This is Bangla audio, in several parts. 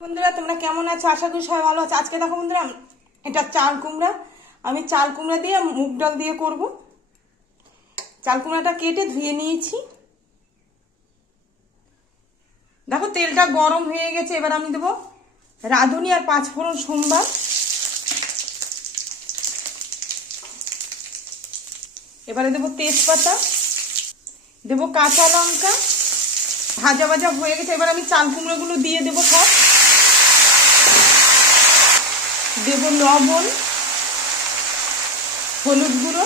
বন্ধুরা তোমরা কেমন আছো? আশা করি সবাই ভালো আছে। আজকে দেখো বন্ধুরা, এটা চাল কুমড়া। আমি চাল কুমড়া দিয়ে মুগ ডাল দিয়ে করব। চাল কুমড়াটা কেটে ধুয়ে নিয়েছি। দেখো তেলটা গরম হয়ে গেছে। এবার আমি দেবো রাঁধুনি আর পাঁচফোড়ন সোমবার। এবারে দেবো তেজপাতা, দেবো কাঁচা লঙ্কা। ভাজা ভাজা হয়ে গেছে। এবার আমি চাল কুমড়োগুলো দিয়ে দেবো সব। দেব লবণ, হলুদ গুঁড়ো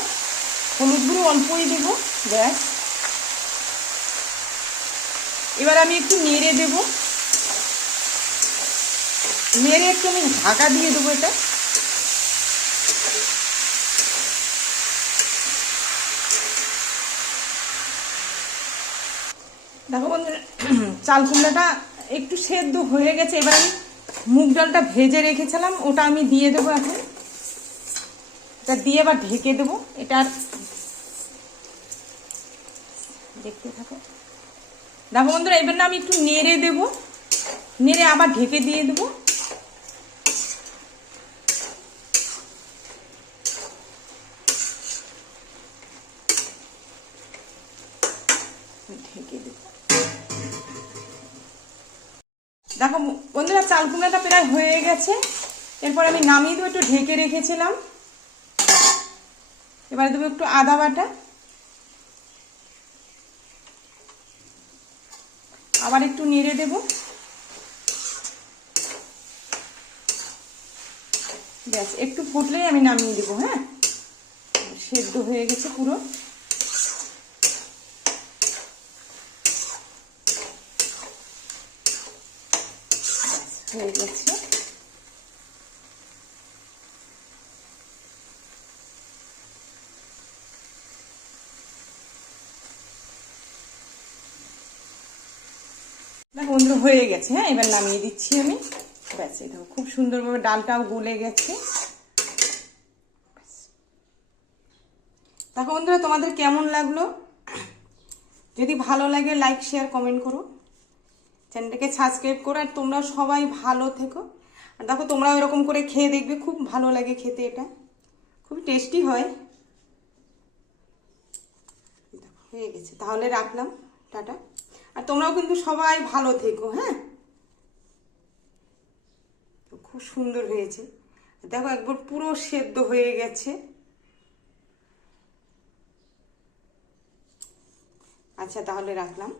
অল্পই দেব, ব্যাস। এবার আমি একটু নেড়ে দেব, নেড়ে একটু আমি ঢাকা দিয়ে দেবো এটা। দেখো বন্ধুরা, চাল কুমড়াটা একটু সেদ্ধ হয়ে গেছে। এবার আমি মুগ ডালটা ভেজে রেখেছিলাম, ওটা আমি দিয়ে দেবো এখন। এটা দিয়ে এবার ঢেকে দেবো। এটা দেখতে থাকো। দেখো বন্ধুরা, এবার না আমি একটু নেড়ে দেবো, নেড়ে আবার ঢেকে দিয়ে দেবো। ঢেকে দেবো। দেখো বন্ধুরা, চাল কুমড়াটা প্রায় হয়ে গেছে। এরপর আমি নামিয়ে দেবো, একটু ঢেকে রেখেছিলাম। এবার দেবো একটু আদা বাটা, আবার একটু নেড়ে দেবো। ব্যাস, একটু ফুটলেই আমি নামিয়ে দেবো। হ্যাঁ, সেদ্ধ হয়ে গেছে পুরো। হয়ে গেছে। দেখো বন্ধুরা, হয়ে গেছে। হ্যাঁ, এবার নামিয়ে দিচ্ছি আমি। ব্যাস, এই দেখো খুব সুন্দরভাবে ডালটাও গলে গেছে। দেখো বন্ধুরা, তোমাদের কেমন লাগলো? যদি ভালো লাগে লাইক শেয়ার কমেন্ট করো, চ্যানেলটাকে সাবস্ক্রাইব করো। আর তোমরা সবাই ভালো থেকো। আর দেখো তোমরাও এরকম করে খেয়ে দেখবে, খুব ভালো লাগে খেতে। এটা খুব টেস্টি হয়। হয়ে গেছে, তাহলে রাখলাম, টাটা। আর তোমরাও কিন্তু সবাই ভালো থেকো। হ্যাঁ, খুব সুন্দর হয়েছে। দেখো একবার পুরো সেদ্ধ হয়ে গেছে। আচ্ছা, তাহলে রাখলাম।